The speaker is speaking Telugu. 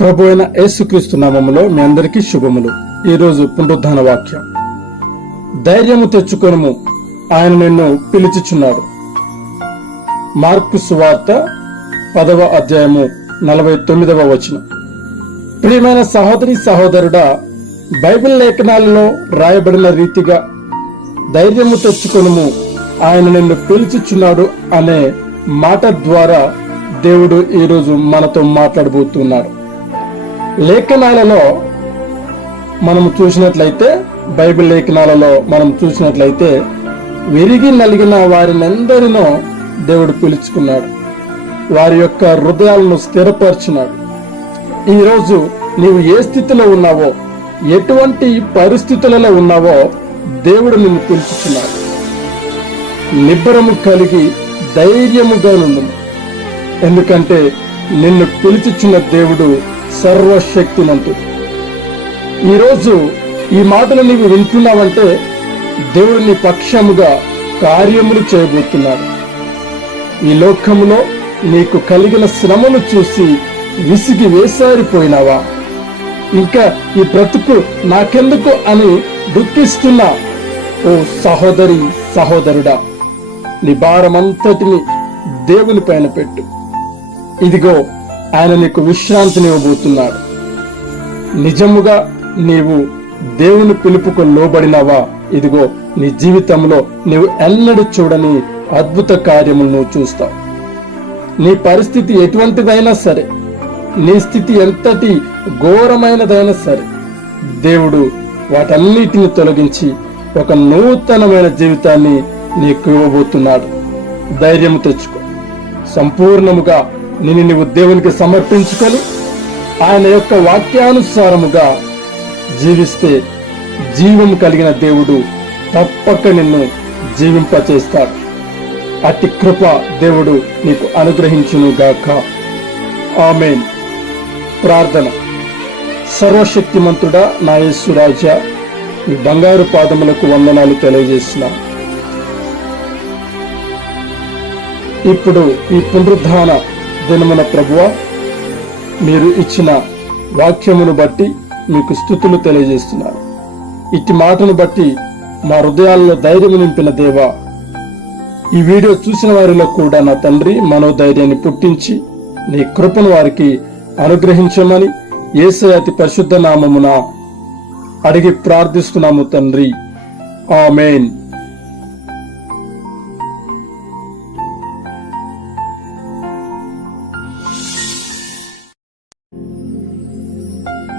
ప్రభు అయిన యేసుక్రీస్తు నామములో మీ అందరికీ శుభములు. ఈరోజు పునరుద్ధాన వాక్యం. ధైర్యము తెచ్చుకొనుము, ఆయన నిన్ను పిలుచుచున్నాడు. మార్కు సువార్త 10వ అధ్యాయము 49వ వచనం. ప్రియమైన సహోదరి సహోదరుడా, బైబిల్ లేఖనాలలో రాయబడిన రీతిగా ధైర్యము తెచ్చుకొనుము, ఆయన నిన్ను పిలుచుచున్నాడు అనే మాట ద్వారా దేవుడు ఈరోజు మనతో మాట్లాడబోతున్నాడు. లేఖనాలలో మనము చూసినట్లయితే, బైబిల్ లేఖనాలలో మనం చూసినట్లయితే విరిగి నలిగిన వారినందరినో దేవుడు పిలుచుకున్నాడు. వారి యొక్క హృదయాలను స్థిరపరిచినాడు. ఈరోజు నీవు ఏ స్థితిలో ఉన్నావో, ఎటువంటి పరిస్థితులలో ఉన్నావో దేవుడు నిన్ను పిలుచుకున్నాడు. నిబ్బరము కలిగి ధైర్యముగా నుండు, ఎందుకంటే నిన్ను పిలుచుచున్న దేవుడు సర్వశక్తిమంతుడు. ఈరోజు ఈ మాటలు నీవు వింటున్నావంటే దేవుడు నీ పక్షముగా కార్యములు చేయబోతున్నాడు. ఈ లోకములో నీకు కలిగిన శ్రమను చూసి విసిగి వేసారిపోయినావా? ఇంకా ఈ బ్రతుకు నాకెందుకు అని దుఃఖిస్తున్నా ఓ సహోదరి సహోదరుడా, నీ భారమంతటిని దేవుని పైన పెట్టు. ఇదిగో ఆయన నీకు విశ్రాంతినివ్వబోతున్నాడు. నిజముగా నీవు దేవుని పిలుపుకు లోబడినావా? ఇదిగో నీ జీవితంలో నీవు ఎన్నడూ చూడని అద్భుత కార్యములు నువ్వు చూస్తావు. నీ పరిస్థితి ఎటువంటిదైనా సరే, నీ స్థితి ఎంతటి ఘోరమైనదైనా సరే, దేవుడు వాటన్నిటిని తొలగించి ఒక నూతనమైన జీవితాన్ని నీకు ఇవ్వబోతున్నాడు. ధైర్యం తెచ్చుకో. సంపూర్ణముగా నిన్ను నీవు దేవునికి సమర్పించుకొని ఆయన యొక్క వాక్యానుసారముగా జీవిస్తే జీవం కలిగిన దేవుడు తప్పక నిన్ను జీవింపచేస్తాడు. అట్టి కృప దేవుడు నీకు అనుగ్రహించును గాక. ఆమేన్. ప్రార్థన. సర్వశక్తిమంతుడా నా యేసు రాజా, ఈ బంగారు పాదములకు వందనాలు తెలియజేస్తున్నా. ఇప్పుడు ఈ పునరుద్ధాన దినమున ప్రభువా, మీరు ఇచ్చిన వాక్యమును బట్టి మీకు స్తుతులు తెలియజేస్తున్నారు. ఇట్టి మాటను బట్టి మా హృదయాల్లో ధైర్యం నింపిన దేవా, ఈ వీడియో చూసిన వారిలో కూడా నా తండ్రి మనోధైర్యాన్ని పుట్టించి నీ కృపను వారికి అనుగ్రహించమని యేసయ్య అతి పరిశుద్ధ నామమున అడిగి ప్రార్థిస్తున్నాము తండ్రి. ఆమేన్.